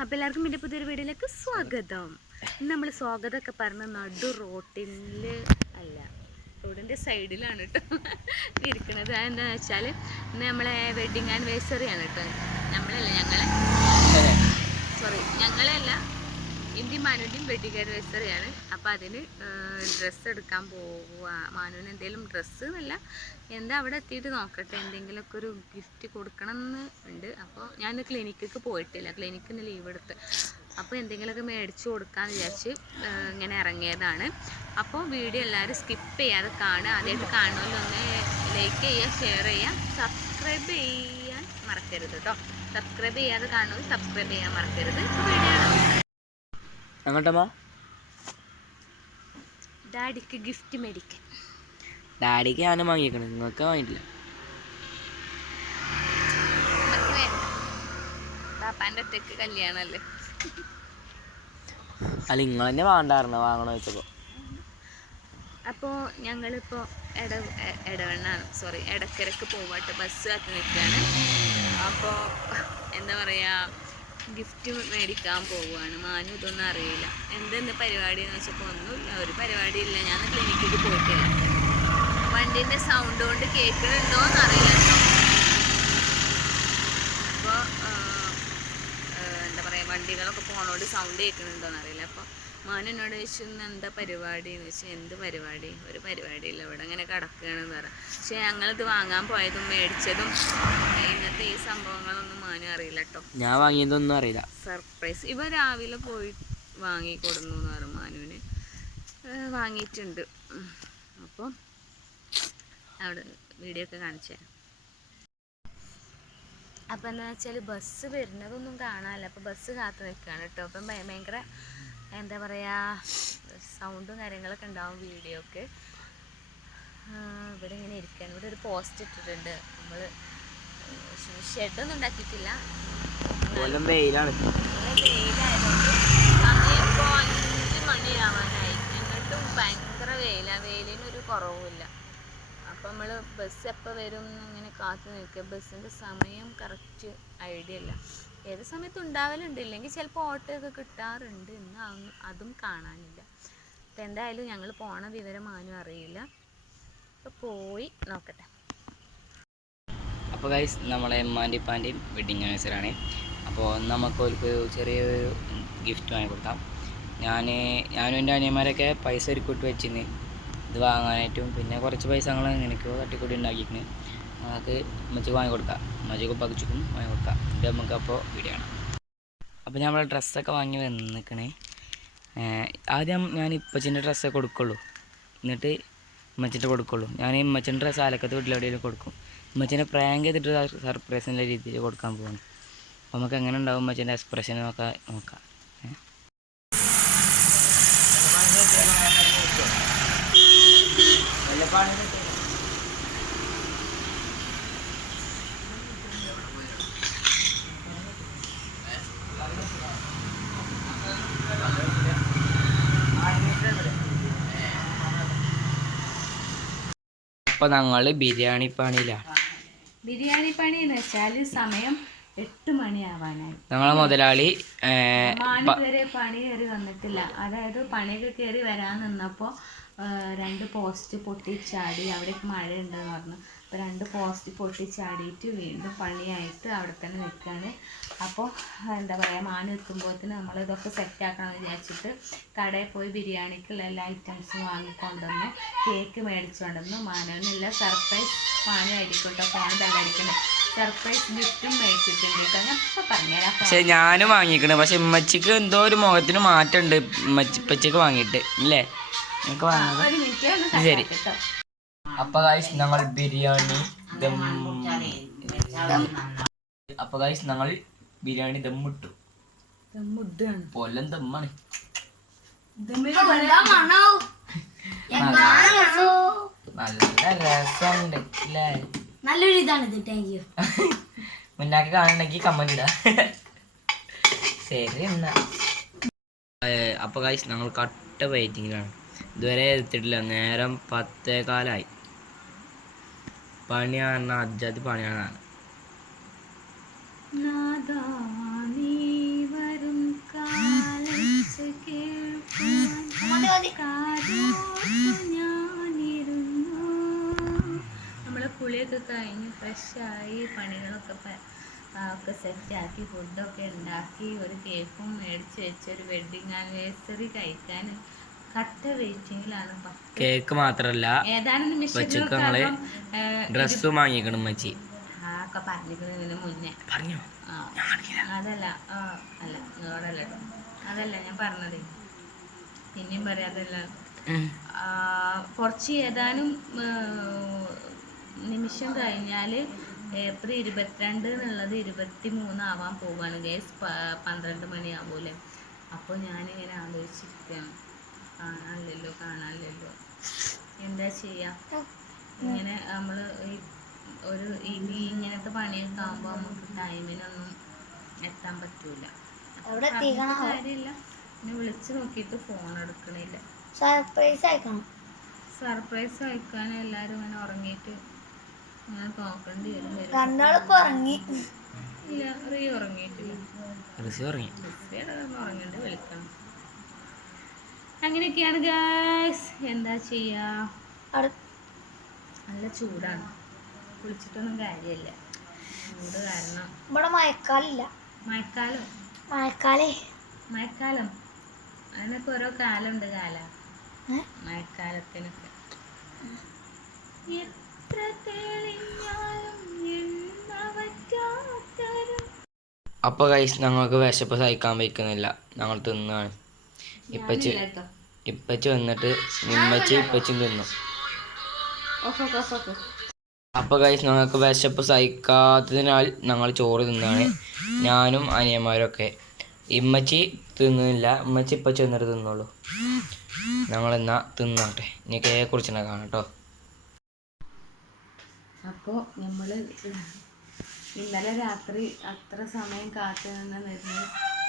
അപ്പോൾ എല്ലാവർക്കും എന്റെ പുതിയൊരു വീഡിയോയിലേക്ക് സ്വാഗതം. ഇന്ന് നമ്മൾ സ്വാഗതമൊക്കെ പറഞ്ഞ നടു റോട്ടിൽ അല്ല റോഡിന്റെ സൈഡിലാണ് കേട്ടോ ഇരിക്കുന്നത് അതെന്താണെന്ന് വെച്ചാൽ ഇന്ന് നമ്മളെ വെഡിങ് ആനിവേഴ്സറി ആണ് കേട്ടോ. നമ്മളല്ല ഞങ്ങളെ. സോറി ഞങ്ങളല്ല ഇന്ത്യ മാനുവിന്റെയും വെഡിങ് ആനിവേഴ്സറി ആണ്. അപ്പോൾ അതിന് ഡ്രസ്സ് എടുക്കാൻ പോവുക. മാനുവിന് എന്തെങ്കിലും ഡ്രസ്സ് എന്നല്ല എന്താ അവിടെ എത്തിയിട്ട് നോക്കട്ടെ. എന്തെങ്കിലുമൊക്കെ ഒരു ഗിഫ്റ്റ് കൊടുക്കണം എന്ന് ഉണ്ട് അപ്പോൾ ഞാൻ ക്ലിനിക്കിക്ക് പോയിട്ടില്ല. ക്ലിനിക്കിന് ലീവ് എടുത്ത്. അപ്പോൾ എന്തെങ്കിലുമൊക്കെ മേടിച്ചു കൊടുക്കാമെന്ന് വിചാരിച്ച് ഇങ്ങനെ ഇറങ്ങിയതാണ്. അപ്പോൾ വീഡിയോ എല്ലാവരും സ്കിപ്പ് ചെയ്യാതെ കാണുക. ആദ്യമായിട്ട് കാണുമല്ലോ ഒന്ന് ലൈക്ക് ചെയ്യുക ഷെയർ ചെയ്യുക. സബ്സ്ക്രൈബ് ചെയ്യാൻ മറക്കരുത് കേട്ടോ സബ്സ്ക്രൈബ് ചെയ്യാതെ കാണുന്നത് സബ്സ്ക്രൈബ് ചെയ്യാൻ മറക്കരുത്. വീഡിയോ അങ്ങോട്ടമ്മ ഡാഡിക്ക് ഗിഫ്റ്റ് മേടിക്കാൻ. ഡാഡിക്ക് ഞാനും വാങ്ങിയേക്കണം. നിങ്ങൾക്ക് വാങ്ങിയിട്ടില്ല. പാപ്പാന്റെ ഒറ്റയ്ക്ക് കല്യാണമല്ലേ അല്ല നിങ്ങൾ തന്നെ വേണ്ടായിരുന്നു വാങ്ങണോ വെച്ചപ്പോൾ അപ്പോൾ ഞങ്ങളിപ്പോൾ എട എടവണ്ണാണ്. സോറി എടക്കരക്ക് പോവാട്ട്. ബസ് കാത്ത് നിൽക്കുകയാണ് അപ്പോൾ എന്താ പറയുക ഗിഫ്റ്റ് മേടിക്കാൻ പോവുകയാണ്. മാനു ഇതൊന്നും അറിയില്ല. എന്തെന്ന് പരിപാടി എന്ന് വെച്ചപ്പോൾ ഒന്നുമില്ല. ഒരു പരിപാടി ഇല്ല. ഞാൻ ക്ലിനിക്കിൽ പോയിട്ടില്ല. വണ്ടിന്റെ സൗണ്ട് കൊണ്ട് കേൾക്കുന്നുണ്ടോ എന്ന് അറിയില്ല കേട്ടോ. അപ്പോൾ എന്താ പറയുക വണ്ടികളൊക്കെ പോണോണ്ട് സൗണ്ട് കേൾക്കുന്നുണ്ടോന്ന് അറിയില്ല. അപ്പോൾ മാനു എന്നോട് ചോദിച്ചു എന്താ പരിപാടി? എന്ന് വെച്ചാൽ എന്ത് പരിപാടി? ഒരു പരിപാടിയില്ല ഇവിടെ ഇങ്ങനെ കിടക്കുകയാണെന്ന് പറയാം പക്ഷേ ഞങ്ങളിത് വാങ്ങാൻ പോയതും മേടിച്ചതും ഇന്നത്തെ ഈ സംഭവങ്ങളൊന്നും മാനും അറിയില്ല കേട്ടോ ഞാൻ വാങ്ങിയതൊന്നും അറിയില്ല. സർപ്രൈസ് ഇവ രാവിലെ പോയി വാങ്ങി കൊടുന്നു എന്ന് പറഞ്ഞു മാനുവിന്. വാങ്ങിയിട്ടുണ്ട്. അപ്പോൾ അവിടെ വീഡിയോ ഒക്കെ കാണിച്ചു തരാം. അപ്പം എന്താ വെച്ചാൽ ബസ് വരുന്നതൊന്നും കാണാനില്ല. അപ്പോൾ ബസ് കാത്തു നിൽക്കുകയാണ് കേട്ടോ അപ്പം ഭയങ്കര എന്താ പറയുക സൗണ്ടും കാര്യങ്ങളൊക്കെ ഉണ്ടാവും വീഡിയോ ഒക്കെ. ഇവിടെ ഇങ്ങനെ ഇരിക്കുകയാണ് ഇവിടെ ഒരു പോസ്റ്റ് ഇട്ടിട്ടുണ്ട്. നമ്മൾ ഷെഡൊന്നും ഉണ്ടാക്കിയിട്ടില്ല വെയിലാണ്. നല്ല വെയിലായതുകൊണ്ട് സമയം ഇപ്പോൾ അഞ്ച് മണിയാവാനായി. എന്നിട്ടും ഭയങ്കര വെയിലാണ് വെയിലിനൊരു കുറവുമില്ല. അപ്പം നമ്മൾ ബസ് എപ്പോൾ വരും ഇങ്ങനെ കാത്തു നിൽക്കുക. ബസ്സിന്റെ സമയം കറക്റ്റ് ഐഡിയ ഇല്ല. ഏത് സമയത്ത് ഉണ്ടാവലുണ്ട്. ഇല്ലെങ്കിൽ ചിലപ്പോൾ ഓട്ടോ ഒക്കെ കിട്ടാറുണ്ട്. എന്ന് അതും കാണാനില്ല. അപ്പം എന്തായാലും ഞങ്ങൾ പോണ വിവരം ആരും അറിയില്ല. അപ്പോൾ പോയി നോക്കട്ടെ. അപ്പോൾ ഗൈസ് നമ്മളെ എമ്മാന്റെ ഇപ്പാന്റെയും വെഡിങ് ആനിവേഴ്സറിയാണ് അപ്പോൾ നമുക്ക് ഒരു ചെറിയൊരു ഗിഫ്റ്റ് വാങ്ങി കൊടുക്കാം. ഞാൻ ഞാനും എന്റെ അനിയന്മാരൊക്കെ പൈസ ഒരുക്കൂട്ടി വെച്ചിന്. ഇത് വാങ്ങാനായിട്ടും പിന്നെ കുറച്ച് പൈസ ഞങ്ങൾ എനിക്കോ തട്ടിക്കൂട്ടി ഉണ്ടാക്കിക്കണ് നമുക്ക് ഉമ്മച്ചിക്ക് വാങ്ങി കൊടുക്കാം. ഉമ്മച്ചിക്കും പകുച്ചിക്കും വാങ്ങി കൊടുക്കാം. ഇത് നമുക്ക് അപ്പോൾ വീഡിയോ ആണ് അപ്പോൾ നമ്മൾ ഡ്രസ്സൊക്കെ വാങ്ങി നിൽക്കണേ ആദ്യം ഞാൻ ഇപ്പച്ചിന്റെ ഡ്രസ്സേ കൊടുക്കുള്ളൂ. എന്നിട്ട് ഉമ്മച്ചിന്റെ കൊടുക്കുള്ളൂ. ഞാൻ ഉമ്മച്ചിന്റെ ഡ്രസ്സ് ആലക്കത്ത് വീട്ടിലെവിടെയെങ്കിലും കൊടുക്കും. ഉമ്മച്ചിനെ പ്രാങ്ക് ചെയ്തിട്ട് സർപ്രൈസ് എന്നുള്ള രീതിയിൽ കൊടുക്കാൻ പോകുന്നു അപ്പോൾ നമുക്ക് എങ്ങനെ ഉണ്ടാവും ഉമ്മച്ചിന്റെ എക്സ്പ്രഷൻ നോക്കാം. നോക്കാം അപ്പൊ ഞങ്ങൾ ബിരിയാണി പണിയിലാണ്. ബിരിയാണി പണി എന്ന് വെച്ചാൽ സമയം എട്ട് മണിയാവാനായി. ഞങ്ങളെ മുതലാളി മാന് ഇതുവരെ പണി കയറി വന്നിട്ടില്ല. അതായത് പണിയൊക്കെ കയറി വരാൻ നിന്നപ്പോൾ രണ്ട് പോസ്റ്റ് പൊട്ടിച്ചാടി അവിടെ മഴ ഉണ്ടെന്ന് പറഞ്ഞു. അപ്പോൾ രണ്ട് പോസ്റ്റ് പൊട്ടിച്ചാടിയിട്ട് വീണ്ടും പണിയായിട്ട് അവിടെ തന്നെ നിൽക്കുകയാണ് അപ്പോൾ എന്താ പറയുക മാന് എത്തുമ്പോഴത്തേന് നമ്മൾ ഇതൊക്കെ സെറ്റാക്കണമെന്ന് വിചാരിച്ചിട്ട് കടയിൽ പോയി ബിരിയാണിക്കുള്ള എല്ലാ ഐറ്റംസും വാങ്ങിക്കൊണ്ടുവന്നു കേക്ക് മേടിച്ചുകൊണ്ടുവന്നു മാനവനുള്ള സർപ്രൈസ് മാനുമായിരിക്കും കേട്ടോ ഫോൺ ബെല്ലടിക്കണം സർപ്രൈസ് ഗിഫ്റ്റും മേടിച്ചിട്ടുണ്ട് കേട്ടോ. ഞാൻ ഇപ്പോൾ പറഞ്ഞുതരാം പക്ഷെ ഞാനും വാങ്ങിക്കണേ. പക്ഷെ ഉമ്മച്ചിക്ക് എന്തോ ഒരു മുഖത്തിന് മാറ്റമുണ്ട്. ഉമ്മച്ചിപ്പച്ചക്ക് വാങ്ങിയിട്ട് ഇല്ലേ നിങ്ങൾക്ക് വാങ്ങുന്നത് ശരി. അപ്പൊ ഗൈസ് ഞങ്ങൾ ബിരിയാണി ദം അപ്പൊ ഗൈസ് ഞങ്ങൾ ബിരിയാണി ദമ്മിട്ടു ഇട്ടു. പൊല്ലം ദമ്മാണ്. നല്ല രസമുണ്ട് അല്ലേ? നല്ലൊരു ഇതാണ് ഇത് താങ്ക് യു മുന്നാക്ക് കാണുന്നെങ്കിൽ കമന്റ് ഇടാ. ശരി എന്നാ. അപ്പൊ ഗൈസ് ഞങ്ങൾ കട്ട വെയിറ്റിങ്ങിലാണ് ഇതുവരെ എത്തിയിട്ടില്ല നേരം പത്തേ പണിയാണ് അജ്ജാതി പണിയാണ് നമ്മളെ കുളിയൊക്കെ കഴിഞ്ഞ് ഫ്രഷായി പണികളൊക്കെ ഒക്കെ സെറ്റാക്കി ഫുഡൊക്കെ ഉണ്ടാക്കി ഒരു കേക്കും മേടിച്ച് വെച്ച് ഒരു വെഡിങ് ആനിവേഴ്സറി കഴിക്കാൻ കേക്ക് മാത്രല്ല. ഏതാനും ഞങ്ങൾ ഡ്രസ്സും വാങ്ങിക്കണം മച്ചി പറഞ്ഞോ? ആ അതല്ല അല്ല നിങ്ങളോടല്ല അതല്ല ഞാൻ പറഞ്ഞതേ. പിന്നെയും പറയാതല്ല കുറച്ച് ഏതാനും നിമിഷം കഴിഞ്ഞാൽ ഏപ്രിൽ ഇരുപത്തിരണ്ട് എന്നുള്ളത് ഇരുപത്തി മൂന്നാവാൻ പോവാണ്. ഗേസ് പന്ത്രണ്ട് മണിയാവൂലേ. അപ്പോൾ ഞാനിങ്ങനെ ആലോചിച്ചിരിക്കുകയാണ് കാണാനില്ലല്ലോ കാണാനില്ലല്ലോ. എന്താ ചെയ്യുക ഇങ്ങനെ നമ്മൾ ഈ ഒരു ഈ ഇങ്ങനത്തെ പണിയൊക്കെ ആകുമ്പോൾ നമുക്ക് ടൈമിനൊന്നും എത്താൻ പറ്റൂല. കാര്യമില്ല. പിന്നെ വിളിച്ചു നോക്കിയിട്ട് ഫോൺ എടുക്കണില്ല. സർപ്രൈസ് അയക്കണം. സർപ്രൈസ് അയക്കാൻ എല്ലാരും ഇങ്ങനെ ഉറങ്ങിയിട്ട് ഇങ്ങനെ നോക്കേണ്ടി വരും. രണ്ടാളിപ്പോ ഇല്ല റീ ഉറങ്ങിയിട്ടില്ല. ഉറങ്ങിട്ട് ഉറങ്ങി. വിളിക്കണം. അങ്ങനെയൊക്കെയാണ് ഗായ്സ് എന്താ ചെയ്യാ? അടു- നല്ല ചൂടാണ്. കുളിച്ചിട്ടൊന്നും കാര്യമില്ല. ചൂട് കാരണം. ഇവിടെ മഴക്കാലില്ല. മഴക്കാലം? മഴക്കാലേ. മഴക്കാലം? അതിനൊക്കെ ഓരോ കാലമുണ്ട് കാല? മഴക്കാലത്തിനൊക്കെ. എത്ര തെളിഞ്ഞാലും എണ്ണ വറ്റാത്തൊരു അപ്പൊ കൈസ് ഞങ്ങൾക്ക് വിശപ്പ് സഹിക്കാൻ വയ്ക്കുന്നില്ല. ഞങ്ങൾ തിന്നാണ്. ഇപ്പൊ. ഇപ്പച്ചി വന്നിട്ട് നിമ്മച്ചി ഇപ്പച്ചും തിന്നു. അപ്പോൾ അപ്പൊ കൈസ് ഞങ്ങൾക്ക് വിശപ്പ് സഹിക്കാത്തതിനാൽ ഞങ്ങൾ ചോറ് തിന്നാണ്. ഞാനും അനിയന്മാരൊക്കെ. ഇമ്മച്ചി തിന്നില്ല. ഇമ്മച്ചി ഇപ്പച്ചി വന്നിട്ട് തിന്നുള്ളൂ ഞങ്ങൾ എന്നാ തിന്നാട്ടെ. ഇനി കേക്ക് കുറിച്ചിട്ട് കാണാം കേട്ടോ അപ്പോൾ നമ്മൾ ഇന്നലെ രാത്രി അത്ര സമയം കാത്തു നിന്ന്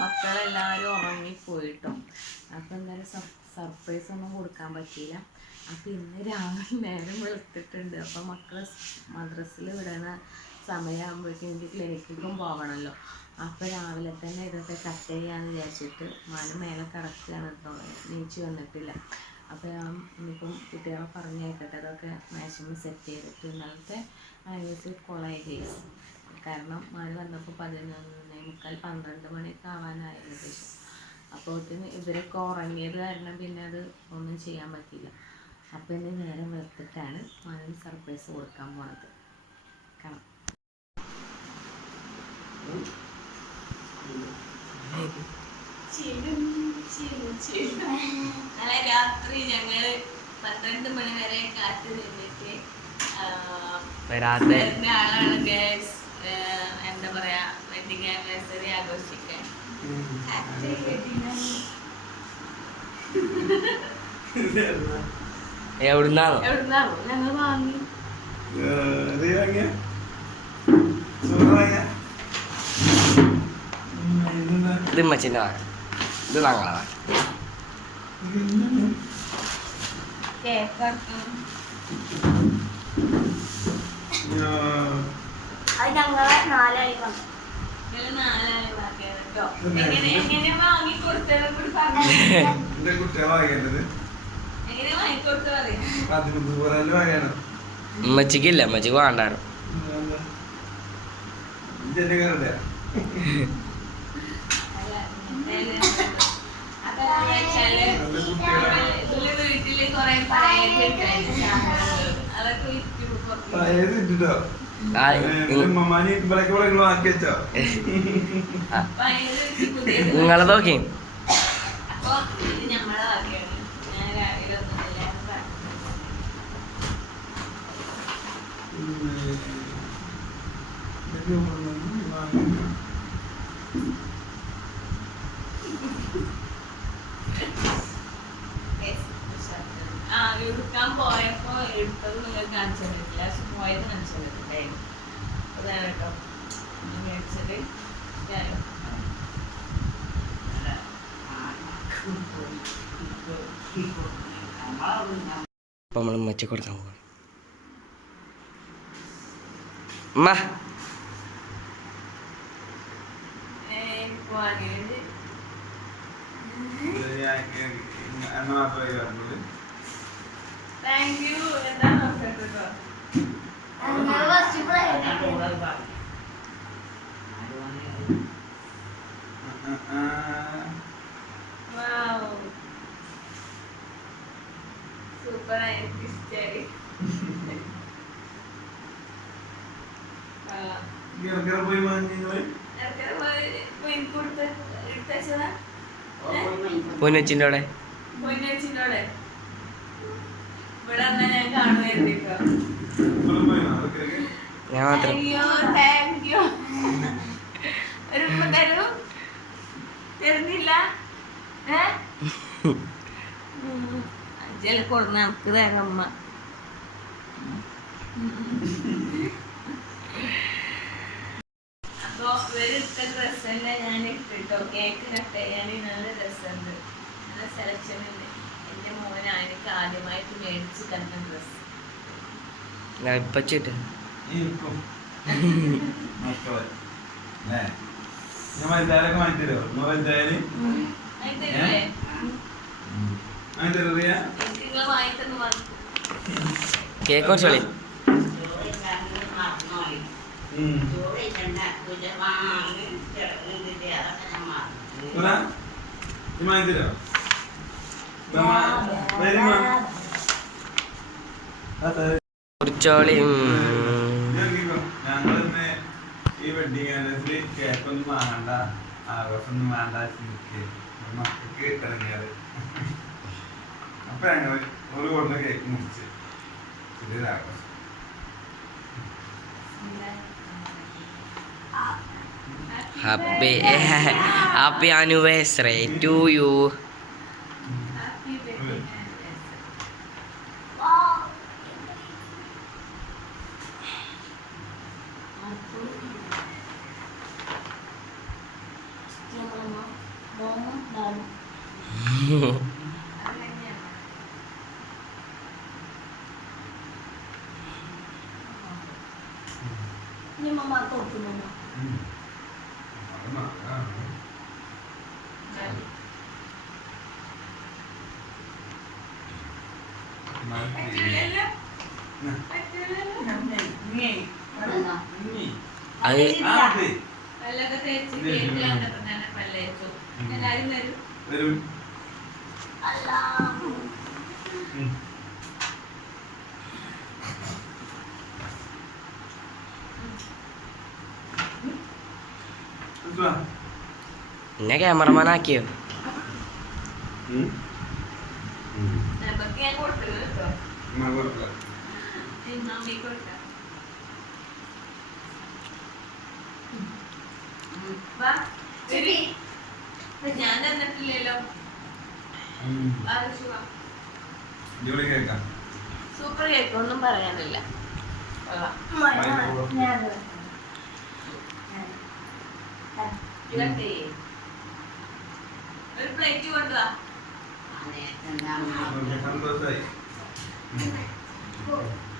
മക്കളെല്ലാവരും ഉറങ്ങിപ്പോയിട്ടോ അപ്പോൾ ഇന്നലെ സർപ്രൈസ് ഒന്നും കൊടുക്കാൻ പറ്റിയില്ല. അപ്പം ഇന്ന് രാവിലെ നേരം വെളുത്തിട്ടുണ്ട്. അപ്പം മക്കളെ മദ്രസിൽ വിടണ സമയമാകുമ്പോഴേക്കും എനിക്ക് ക്ലിനിക്കിലേക്കും പോകണമല്ലോ അപ്പോൾ രാവിലെ തന്നെ ഇതൊക്കെ കട്ട് ചെയ്യാന്ന് വിചാരിച്ചിട്ട് മന മേലെ കിടക്കുകയാണ് കേട്ടോ നീച്ച് വന്നിട്ടില്ല. അപ്പോൾ ഞാൻ ഇനിയിപ്പം കുട്ടികളെ പറഞ്ഞേക്കട്ടെ അതൊക്കെ മാക്സിമം സെറ്റ് ചെയ്തിട്ട് ഇന്നലത്തെ ആനിവേഴ്സറി കൊളായി കേസ് കാരണം മഴ വന്നപ്പോൾ പതിനൊന്നേ മുക്കാൽ പന്ത്രണ്ട് മണിയൊക്കെ ആവാനായി ഏകദേശം. അപ്പോൾ ഇവരൊക്കെ ഉറങ്ങിയത് കാരണം പിന്നെ അത് ഒന്നും ചെയ്യാൻ പറ്റിയില്ല. അപ്പോൾ ഇന്ന് നേരം വെളുത്തിട്ടാണ് മകന് സർപ്രൈസ് കൊടുക്കാൻ പോണത്. കാണാം. നാളെ രാത്രി ഞങ്ങൾ പന്ത്രണ്ട് മണി വരെ കാത്തു നിന്നിട്ട് വരാത്ത. ആളാണ് ഗൈസ് എന്താ പറയാ വെഡിങ് ആനിവേഴ്സറി ആഘോഷിക്കാൻ. എവിടുന്നാണോ? ഞങ്ങൾ വാങ്ങി. ഇത് ഇമ്മച്ചിന്റെ വാങ്ങ. ഇത് ഞങ്ങളെ വാങ്ങ. അത് ഞങ്ങളെ നാലാളെ വാങ്ങി. എന്റെ വാങ്ങിക്കൊടുത്തു പറയാം. പതിനൊന്ന് പോലെ വാങ്ങണം വേണ്ടാണ് വീട്ടിൽ കൊറേ പഴയത് ഇട്ടിട്ടോ നിങ്ങളെ നോക്കി. അപ്പൊ ഇത് ഞമ്മടെ വകയാണ് ഞാൻ രാവിലെ ഒന്നുമില്ല എന്ന് പറഞ്ഞു ആ എടുക്കാൻ പോയപ്പോ എടുത്തത് നിങ്ങൾ കാണിച്ചു തന്നിട്ടില്ല പക്ഷെ പോയത് കാണിച്ചു തന്നിട്ടുണ്ടായിരുന്നു അതാണ് കേട്ടോ ഇത് മേടിച്ചത് ഞാൻ അപ്പൊ നമ്മൾ ഉമ്മച്ചി കൊടുക്കാൻ പോകണം ഉമ്മ. താങ്ക് യു എന്താ പോയി വാങ്ങി നിങ്ങൾ? എടുത്തച്ചതാ അവിടെ? ഞാൻ മാത്രം. അഞ്ചല കൊടുന്ന നമുക്ക് തരാം അമ്മ അപ്പൊ ഇവരിട്ട ഡ്രസ് തന്നെ ഞാൻ ഇട്ടിട്ടോ. കേക്ക് കട്ട് ചെയ്യാൻ നല്ല രസമുണ്ട്. നല്ല സെലക്ഷൻ ഉണ്ട്. എന്റെ മോനാ എനിക്ക് ആദ്യമായിട്ട് മേടിച്ച് തന്ന ഡ്രസ് ഇപ്പച്ചിട്ട് ഇരിക്കും. മക്കളെ. ല്ലേ? ഞാൻ വലുതായാലൊക്കെ വാങ്ങി തരുമോ നിങ്ങൾ വലുതായാൽ അതില്ലേ വാങ്ങി തരിക എനിക്ക് നിങ്ങൾ വാങ്ങി തന്നു വാങ്ങി കേക്ക് കുറച്ചോളി വാങ്ങി തരുമോ വരുമോ? അതെ കുറിച്ചോളി ഞങ്ങളിന്ന് ഈ വെഡിങ് ആനിവേഴ്സറി കേക്കൊന്നും വാങ്ങണ്ട. ആഘോഷമൊന്നും വേണ്ട മക്കൾക്ക് ഇറങ്ങിയത് അപ്പൊ ഞങ്ങൾ ഒരു കൊണ്ട കേക്ക് മുറിച്ച്. ചെറിയൊരു ആഘോഷം. happy happy anniversary to you happy wedding മൂന്നും നാലും അത് നല്ലതാണ്. എന്നാലും പറ്റൂലല്ലോ ഉം. പറ്റൂലല്ലോ ഇനി. അത് ആ, അതെ. പല്ലൊക്കെ തേച്ച് കേക്ക് കണ്ടപ്പോ തന്നെ പല്ലേച്ചു എല്ലാരും വരും വരും അല്ല ഉം. എന്തുവാ? എന്നെ ക്യാമറമാൻ ആക്കിയോ ഞാൻ തന്നിട്ടില്ലല്ലോ സൂപ്പർ കേക്ക് ഒന്നും പറയാനില്ല. ഞാൻ. ഒരു പ്ലേറ്റ് കൊണ്ടുവാ ഉം.